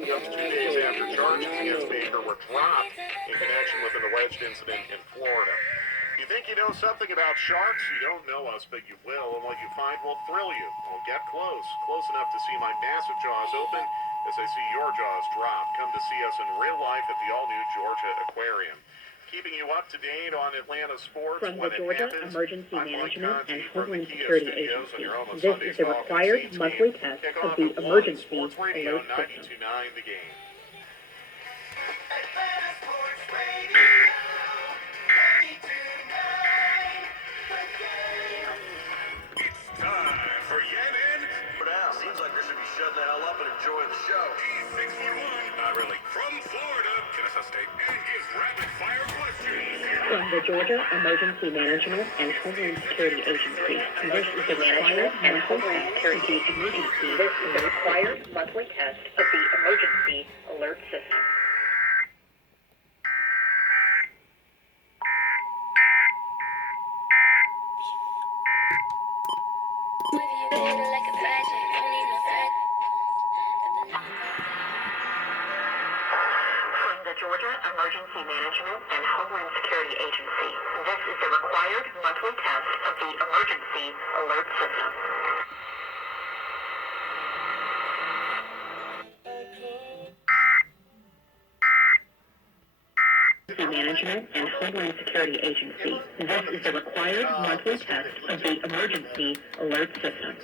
decision comes 2 days after charges against Baker were dropped in connection with an alleged incident in Florida. You think you know something about sharks? You don't know us, but you will, and what you find will thrill you. Well, get close enough to see my massive jaws open as I see your jaws drop. Come to see us in real life at the all-new Georgia Aquarium. Keeping you up to date on Atlanta sports. From the Georgia Emergency Management and Homeland Kia Security Studios Agency, on this Sunday is the Falcons required Saints monthly game. test Kick of off the at 1, Emergency Sports Radio Alert System. 92.9 The Game. Atlanta Sports Radio 92.9 The Game. It's time for Yannin. Now, seems like they should be shutting the hell up and enjoying the show. He's 6'1", not really, from Florida, Kennesaw State, and gives rapid-fire questions. From the Georgia Emergency Management and Homeland Security Agency, this is the required monthly test of the emergency. This is the required monthly test of the Emergency Alert System. From the Georgia Emergency Management and Homeland Security Agency, this is the required monthly test of the Emergency Alert System. Management and Homeland Security Agency. This is the required monthly test of the Emergency Alert System.